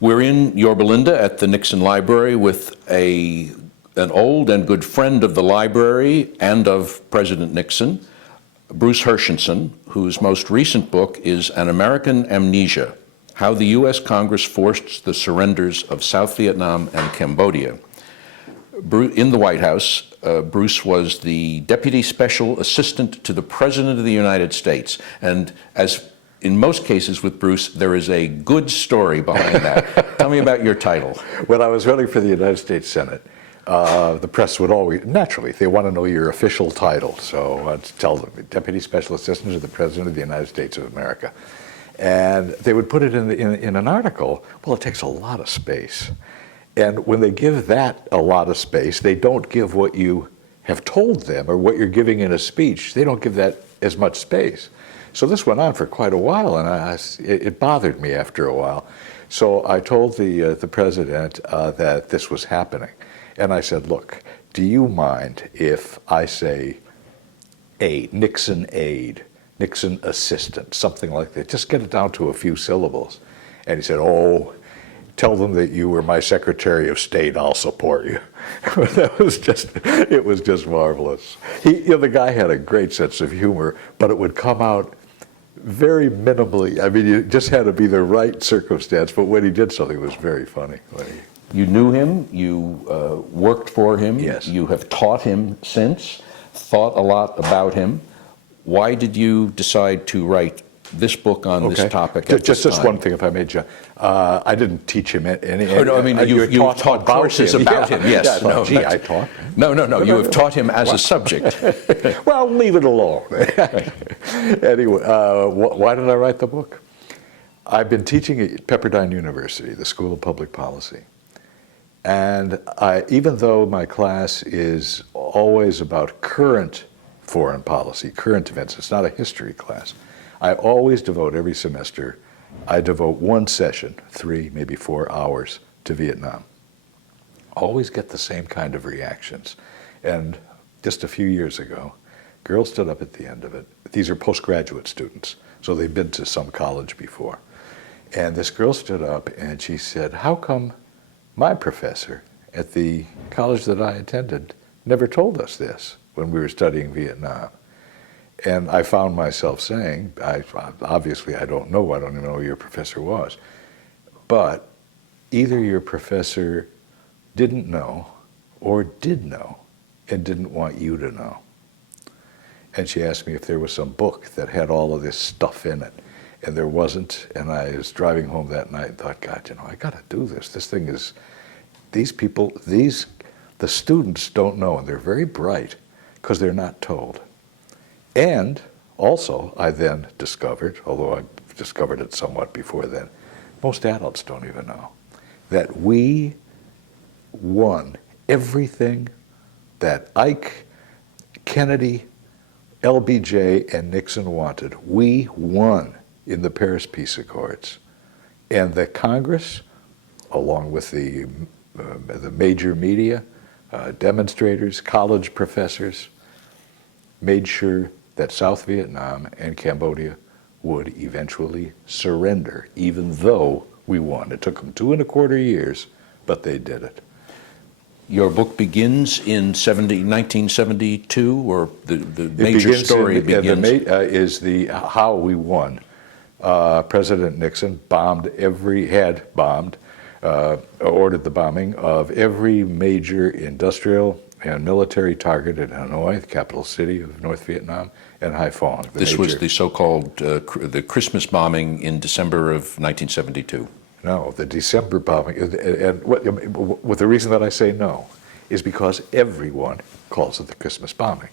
We're in Yorba Linda at the Nixon Library with an old and good friend of the library and of President Nixon, Bruce Herschensohn, whose most recent book is An American Amnesia: How the U.S. Congress Forced the Surrenders of South Vietnam and Cambodia. In the White House, Bruce was the Deputy Special Assistant to the President of the United States. And as in most cases with Bruce, there is a good story behind that. Tell me about your title. When I was running for the United States Senate, the press would always, naturally, they want to know your official title. So I'd tell them, Deputy Special Assistant to the President of the United States of America. And they would put it in an article. Well, it takes a lot of space. And when they give that a lot of space, they don't give what you have told them or what you're giving in a speech. They don't give that as much space. So this went on for quite a while, and it bothered me after a while. So I told the president that this was happening. And I said, look, do you mind if I say aide, Nixon aide, Nixon assistant, something like that? Just get it down to a few syllables. And he said, oh, tell them that you were my Secretary of State, I'll support you. It was just marvelous. The guy had a great sense of humor, but it would come out very minimally. I mean, it just had to be the right circumstance, but when he did something, it was very funny. You knew him, you worked for him, yes. You have taught him since, thought a lot about him. Why did you decide to write this book on this topic? Just one thing, if I may, John. I didn't teach him any. Oh, no, I mean, you've taught courses about him. Yes. I taught. No. You have taught him as a subject. Well, leave it alone. Anyway, why did I write the book? I've been teaching at Pepperdine University, the School of Public Policy. And even though my class is always about current foreign policy, current events, it's not a history class, I always devote every semester, I devote one session, 3, maybe 4 hours, to Vietnam. Always get the same kind of reactions. And just a few years ago, girls stood up at the end of it. These are postgraduate students, so they've been to some college before. And this girl stood up and she said, how come my professor at the college that I attended never told us this when we were studying Vietnam? And I found myself saying, obviously I don't even know who your professor was, but either your professor didn't know or did know and didn't want you to know. And she asked me if there was some book that had all of this stuff in it, and there wasn't. And I was driving home that night and thought, God, I got to do this. This thing is, these people, the students don't know, and they're very bright because they're not told. And also, I then discovered, although I discovered it somewhat before then, most adults don't even know, that we won everything that Ike, Kennedy, LBJ, and Nixon wanted. We won in the Paris Peace Accords. And the Congress, along with the major media, demonstrators, college professors, made sure that South Vietnam and Cambodia would eventually surrender, even though we won. It took them 2¼ years, but they did it. Your book begins in 1972, or the major story begins? Is how we won. President Nixon ordered the bombing of every major industrial and military target in Hanoi, the capital city of North Vietnam, and Haiphong. This was the so-called the Christmas bombing in December of 1972. No, the December bombing, and what the reason that I say no is because everyone calls it the Christmas bombing.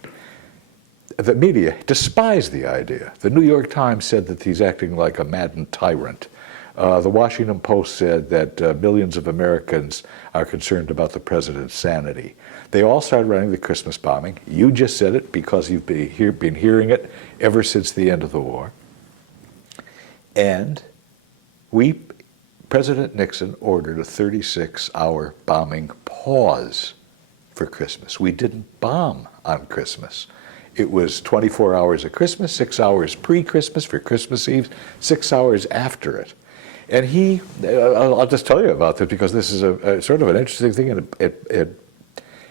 The media despised the idea. The New York Times said that he's acting like a maddened tyrant. The Washington Post said that millions of Americans are concerned about the president's sanity. They all started running the Christmas bombing. You just said it because you've been hearing it ever since the end of the war. And President Nixon ordered a 36-hour bombing pause for Christmas. We didn't bomb on Christmas. It was 24 hours at Christmas, 6 hours pre-Christmas for Christmas Eve, 6 hours after it. And I'll just tell you about this because this is a sort of an interesting thing, and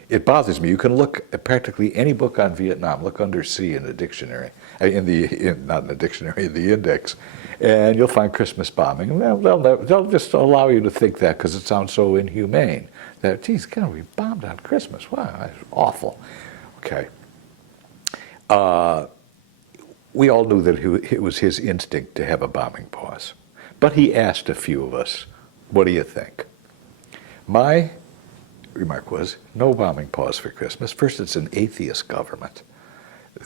it bothers me. You can look at practically any book on Vietnam, look under C in the dictionary, not in the dictionary, in the index, and you'll find Christmas bombing. And they'll just allow you to think that because it sounds so inhumane. That, geez, can we bombed on Christmas? Wow, that's awful. Okay. We all knew that it was his instinct to have a bombing pause. But he asked a few of us, what do you think? My remark was, no bombing pause for Christmas. First, it's an atheist government.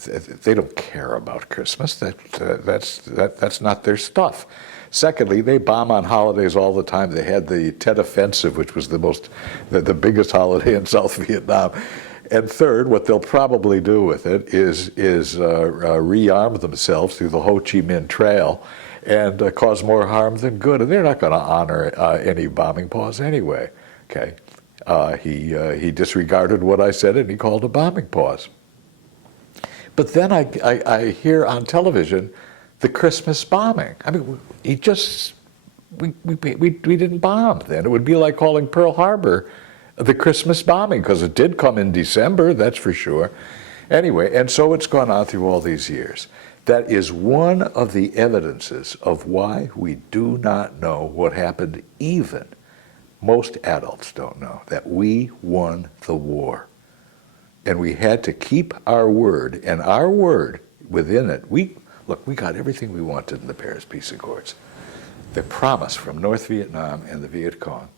They don't care about Christmas. That's not their stuff. Secondly, they bomb on holidays all the time. They had the Tet Offensive, which was the biggest holiday in South Vietnam. And third, what they'll probably do with it is rearm themselves through the Ho Chi Minh Trail and cause more harm than good. And they're not going to honor any bombing pause anyway. Okay, he disregarded what I said and he called a bombing pause. But then I hear on television the Christmas bombing. I mean, we didn't bomb then. It would be like calling Pearl Harbor the Christmas bombing, because it did come in December, that's for sure. Anyway, and so it's gone on through all these years. That is one of the evidences of why we do not know what happened. Even most adults don't know that we won the war. And we had to keep our word, and our word within it, we got everything we wanted in the Paris Peace Accords. The promise from North Vietnam and the Viet Cong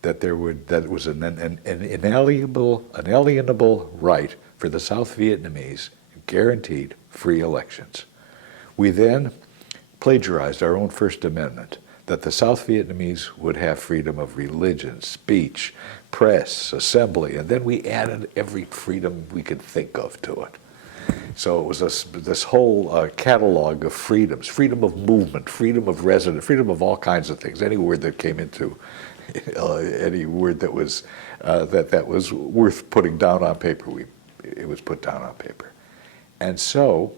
that it was an inalienable right for the South Vietnamese, guaranteed free elections. We then plagiarized our own First Amendment, that the South Vietnamese would have freedom of religion, speech, press, assembly, and then we added every freedom we could think of to it. So it was this whole catalog of freedoms, freedom of movement, freedom of residence, freedom of all kinds of things. Any word that came into, any word that was that was worth putting down on paper, it was put down on paper. And so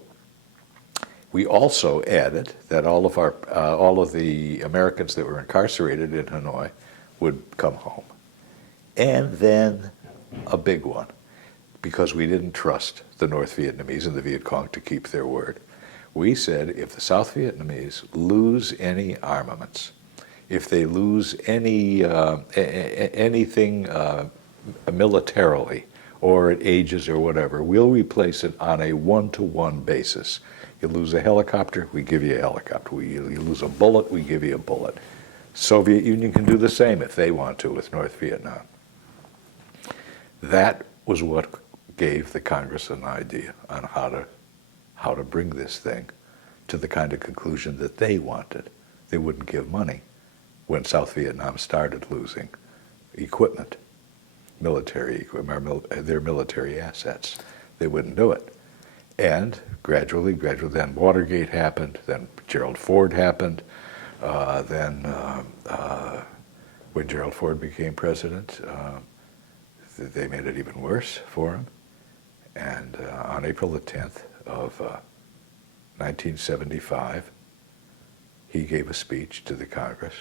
we also added that all of the Americans that were incarcerated in Hanoi would come home. And then a big one, because we didn't trust the North Vietnamese and the Viet Cong to keep their word. We said if the South Vietnamese lose any armaments, if they lose anything militarily or at ages or whatever, we'll replace it on a one-to-one basis. You lose a helicopter, we give you a helicopter. You lose a bullet, we give you a bullet. Soviet Union can do the same if they want to with North Vietnam. That was what gave the Congress an idea on how to bring this thing to the kind of conclusion that they wanted. They wouldn't give money when South Vietnam started losing equipment, military equipment, their military assets. They wouldn't do it. And gradually, then Watergate happened, then Gerald Ford happened, then when Gerald Ford became president, they made it even worse for him. And on April the 10th of 1975, he gave a speech to the Congress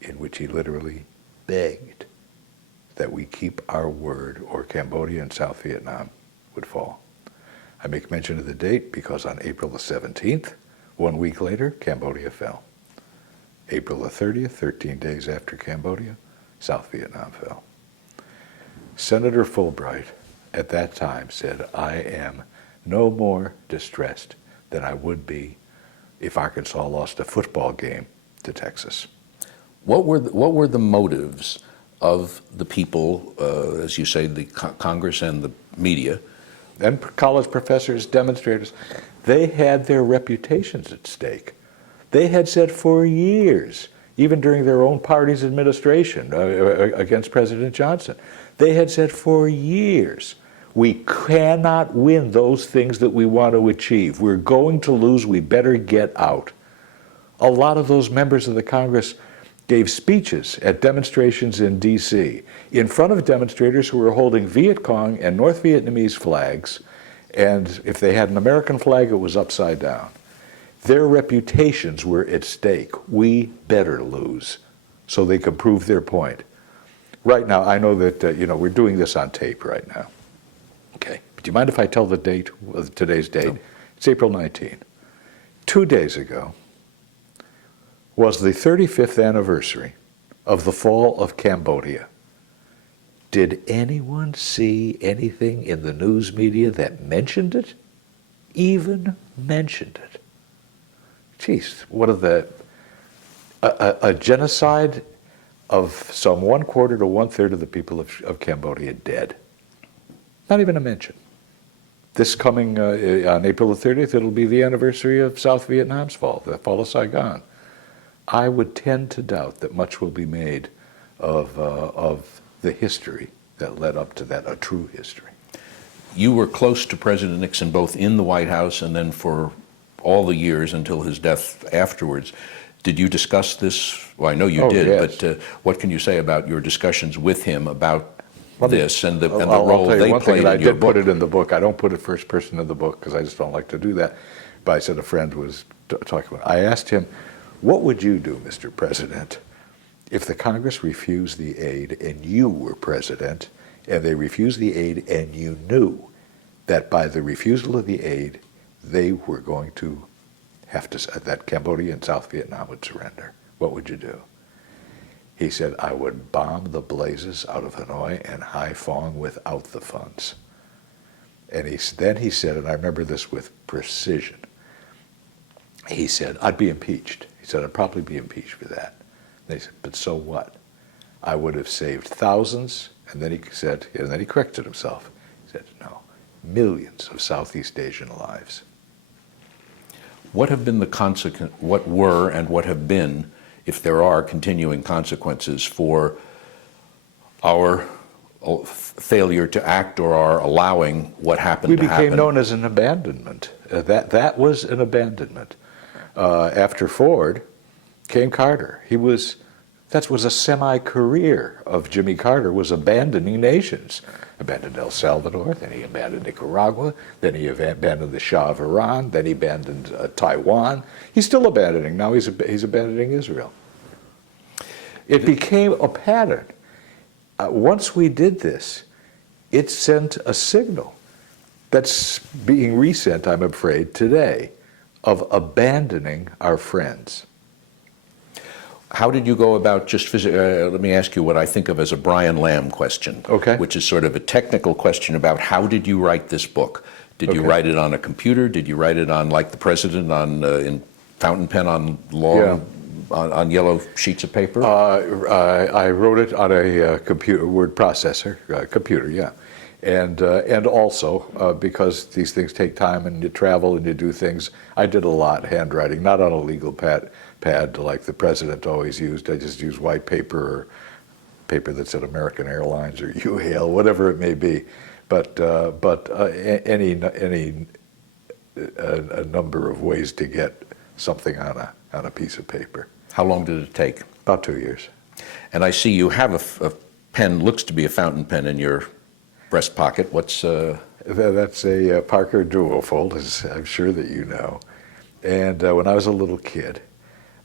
in which he literally begged that we keep our word or Cambodia and South Vietnam would fall. I make mention of the date because on April the 17th, 1 week later, Cambodia fell. April the 30th, 13 days after Cambodia, South Vietnam fell. Senator Fulbright at that time said, I am no more distressed than I would be if Arkansas lost a football game to Texas. What were the motives of the people, as you say, the Congress and the media? And college professors, demonstrators, they had their reputations at stake. They had said for years, even during their own party's administration against President Johnson, they had said for years, we cannot win those things that we want to achieve. We're going to lose, we better get out. A lot of those members of the Congress gave speeches at demonstrations in D.C. in front of demonstrators who were holding Viet Cong and North Vietnamese flags, and if they had an American flag, it was upside down. Their reputations were at stake. We better lose so they can prove their point. Right now, I know that, we're doing this on tape right now. Okay. Do you mind if I tell the date, today's date? No. It's April 19. 2 days ago was the 35th anniversary of the fall of Cambodia. Did anyone see anything in the news media that mentioned it? Even mentioned it. Jeez, what are a genocide of some 1/4 to 1/3 of the people of Cambodia dead. Not even a mention. This coming, on April the 30th, it'll be the anniversary of South Vietnam's fall, the fall of Saigon. I would tend to doubt that much will be made of the history that led up to that, a true history. You were close to President Nixon both in the White House and then for all the years until his death afterwards. Did you discuss this? Well, I know you did, yes. but what can you say about your discussions with him about this and the I'll role tell you they one thing, played and in your I did put book? it in the book. I don't put it first person in the book because I just don't like to do that. But I said a friend was talking about it. I asked him, what would you do, Mr. President, if the Congress refused the aid and you were president, and they refused the aid and you knew that by the refusal of the aid, they were going to have to, that Cambodia and South Vietnam would surrender? What would you do? He said, I would bomb the blazes out of Hanoi and Haiphong without the funds. And then he said, and I remember this with precision, he said, I'd be impeached. He said, I'd probably be impeached for that. And they said, but so what? I would have saved thousands, and then he said, and then he corrected himself. He said, no, millions of Southeast Asian lives. What have been the what were and what have been, if there are continuing consequences for our failure to act or our allowing what happened to happen? We became known as an abandonment. That was an abandonment. After Ford came Carter. That was a semi-career of Jimmy Carter, was abandoning nations. Abandoned El Salvador, then he abandoned Nicaragua, then he abandoned the Shah of Iran, then he abandoned Taiwan. He's still abandoning. Now he's abandoning Israel. It became a pattern. Once we did this, it sent a signal that's being resent, I'm afraid, today, of abandoning our friends. How did you go about let me ask you what I think of as a Brian Lamb question, Okay. which is sort of a technical question about how did you write this book? Did you Okay. write it on a computer? Did you write it on, like the president, in fountain pen on long, on yellow sheets of paper? I wrote it on a computer, word processor, computer, yeah. And also, because these things take time and you travel and you do things, I did a lot handwriting, not on a legal pad like the president always used. I just used white paper or paper that said American Airlines or UAL, whatever it may be. But a number of ways to get something on a piece of paper. How long did it take? About 2 years. And I see you have a pen, looks to be a fountain pen in your breast pocket. What's That's a Parker Duofold, as I'm sure that you know. And when I was a little kid,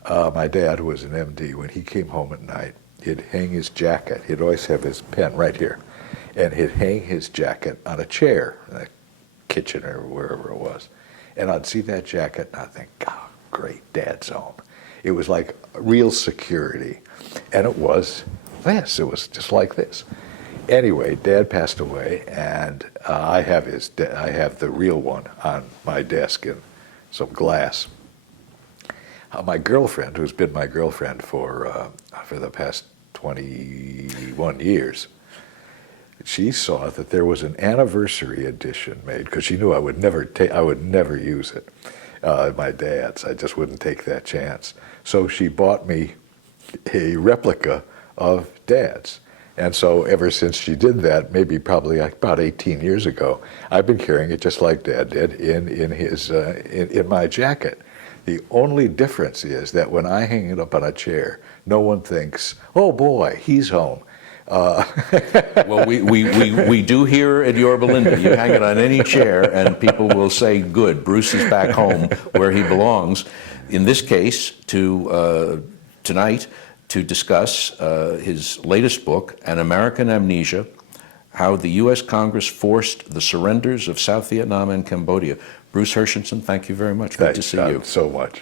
my dad was an MD. When he came home at night, he'd hang his jacket. He'd always have his pen right here. And he'd hang his jacket on a chair in the kitchen or wherever it was. And I'd see that jacket and I'd think, oh, great, Dad's home. It was like real security. And it was this. It was just like this. Anyway, Dad passed away, and I have the real one on my desk in some glass. My girlfriend, who's been my girlfriend for the past 21 years, she saw that there was an anniversary edition made because she knew I would never use it. My dad's, I just wouldn't take that chance. So she bought me a replica of Dad's. And so ever since she did that, probably about 18 years ago, I've been carrying it just like Dad did in my jacket. The only difference is that when I hang it up on a chair, no one thinks, oh boy, he's home. Well, we do here at Yorba Linda. You hang it on any chair and people will say, good, Bruce is back home where he belongs. In this case, tonight, to discuss his latest book, An American Amnesia, How the U.S. Congress Forced the Surrenders of South Vietnam and Cambodia. Bruce Herschensohn, thank you very much. Good to see you. So much.